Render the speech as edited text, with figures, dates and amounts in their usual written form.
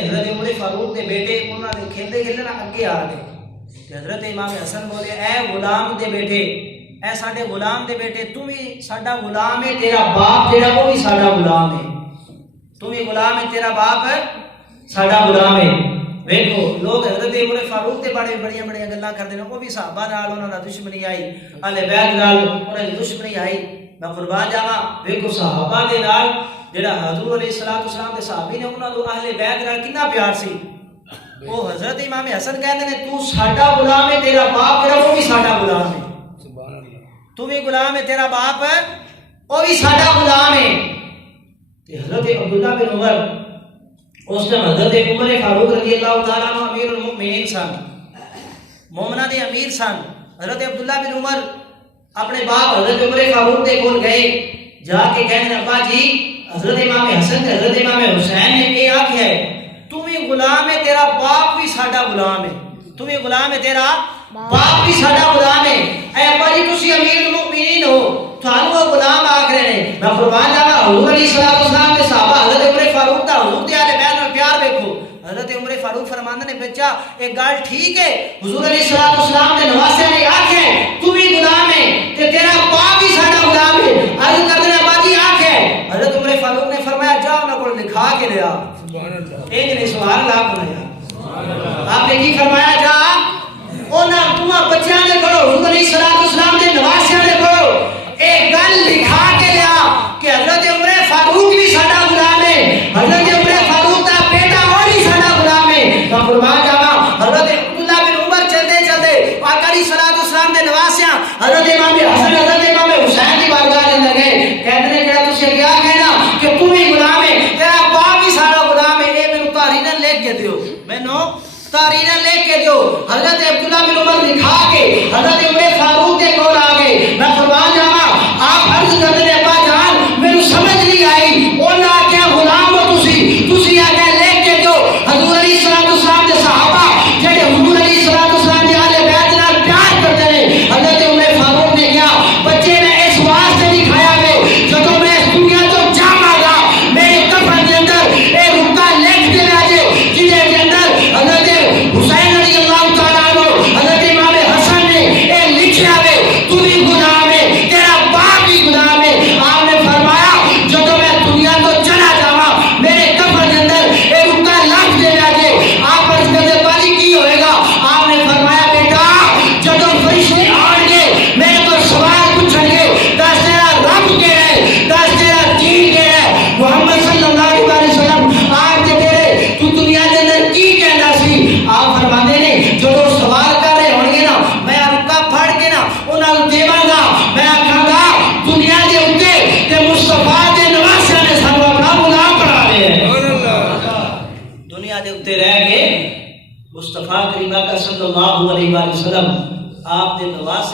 حضرت عمر فاروق کے بیٹے انہوں نے کھیلتے کھیلتے نا اگے آ گئے تے حضرت امام حسن بولے اے غلام دے بیٹے اے ساڈے غلام دے بیٹے تو بھی ساڈا غلام ہے تیرا باپ جڑا وہ بھی ساڈا غلام ہے تو بھی غلام ہے تیرا باپ ساڈا غلام ہے ویکھو لوگ حضرت عمر فاروق تے بڑے بڑی گلاں کردے نے وہ بھی صحابہ نال انہاں دی دشمنی آئی اہل بیت نال انہاں دی دشمنی آئی میں قربان جاواں ویکھو صحابہ دے نال جڑا حضور علیہ الصلوۃ والسلام دے صحابی نے انہاں دو اہل بیت نال کتنا پیار سی وہ حضرت امام حسن کہندے نے تو ساڈا غلام ہے تیرا باپ جڑا وہ بھی ساڈا غلام ہے سبحان اللہ تو بھی غلام ہے تیرا باپ وہ بھی ساڈا غلام ہے تے حضرت عبداللہ بن عمر اس ٹائم حضرت عمر فاروق رضی اللہ تعالیٰ عنہ امیر المؤمنین سن مومنہ دے امیر سن حضرت عبداللہ بن عمر اپنے باپ حضرت عمر فاروق دے کول گئے جا کے کہنے ابا جی حضرت امام حسن تے حضرت امام حسین نے یہ آکھیا ہے تو بھی غلام ہے تیرا باپ بھی ساڈا غلام ہے تو بھی غلام ہے تیرا باپ بھی ساڈا غلام ہے اے ابا جی تسی امیر المؤمنین ہو تھانوں وہ غلام آکھ رہے ہیں میں قربان جاواں حضور علیہ الصلوۃ والسلام دے صحابہ حضرت عمر فاروق دا حضور دے اہل بیت نال پیار دیکھو حضرت عمر فاروق فرماندے نے بچہ ایک گل ٹھیک ہے حضور علیہ الصلوۃ والسلام دے نواسے نے آکھے تو بھی غلام ہے تے تیرا باپ بھی ساڈا غلام ہے عرض کردے نے باجی آکھے حضرت عمر فاروق نے فرمایا جا انہاں کول لکھا کے لیا سبحان اللہ ایک نے سبحان اللہ بنایا سبحان اللہ آپ نے کی فرمایا جا انہاں تمہاں بچیاں دے کولو حضور علیہ الصلوۃ والسلام دے نواسے دے کولو ایک گل لکھا کے لیا کہ حضرت عمر فاروق بھی ساڈا غلام ہے حضرت عمر فاروق دا بیٹا وہ بھی ساڈا غلام ہے میں قربان جاواں حضرت عبداللہ بن عمر چلتے چلتے آقا علیہ الصلوۃ والسلام دے نواسیاں حضرت امام حسن حضرت امام حسین دی بارگاہ دے اندر گئے کہندے نے جڑا تسی کیا کہنا کہ تو بھی غلام ہے تیرا باپ بھی ساڈا غلام ہے اے مینوں تحریر لکھ کے دیو مینوں تحریر لکھ کے دیو حضرت عبداللہ بن عمر لکھا کے حضرت عمر فاروق دے کول آ گئے میں قربان جاواں آپ عرض کرتے ہیں ابا جان میرے سمجھ نہیں آئی انہاں کیا غلام ہو تسی آگے لے کے جو حضور علیہ الصلوۃ والسلام دے صحابہ جڑے حضور علیہ الصلوۃ والسلام دے اہل بیت نال پیار کرتے ہیں حضرت عمر فاروق نے کیا بچے نے اس واسطے دکھایا ہے جدوں میں اس دنیا تو جاواں گا میرے کفن کے اندر اے رکا لکھ دے جے جے کے اندر حضرت حسین رضی اللہ تعالیٰ عنہ حضرت امام حسن نے اے لکھیا ہے تو بھی غلام ہے تیرا باپ بھی غلام ہے آپ نے فرمایا جدوں میں دنیا تو چلا جاواں میرے کفن کے اندر اے رکا لکھ دے جے آپ عرض کرتے باجی کی ہوئے گا آپ نے فرمایا بیٹا جدوں فرشتے آن گے میرے کو سوال پوچھیں گے دس تیرا رب کہڑا ہے دس تیرا دین کہڑا ہے محمد صلی اللہ علیہ وسلم آپ کے تیرے تو دنیا کے اندر کی کہنا سی آپ فرماندے نے جدوں سوال کر رہے ہون گے نا میں رکا پھڑ کے نا انہاں نوں دیواں گا میں آکھاں گا دنیا دے اوتے تے مصطفیٰ دے نواسیاں نے سانوں اپنا غلام بنا لیا ہے دنیا دے اوتے رہ کے مصطفیٰ کریم کا صلی اللہ علیہ وسلم آپ دے نواسے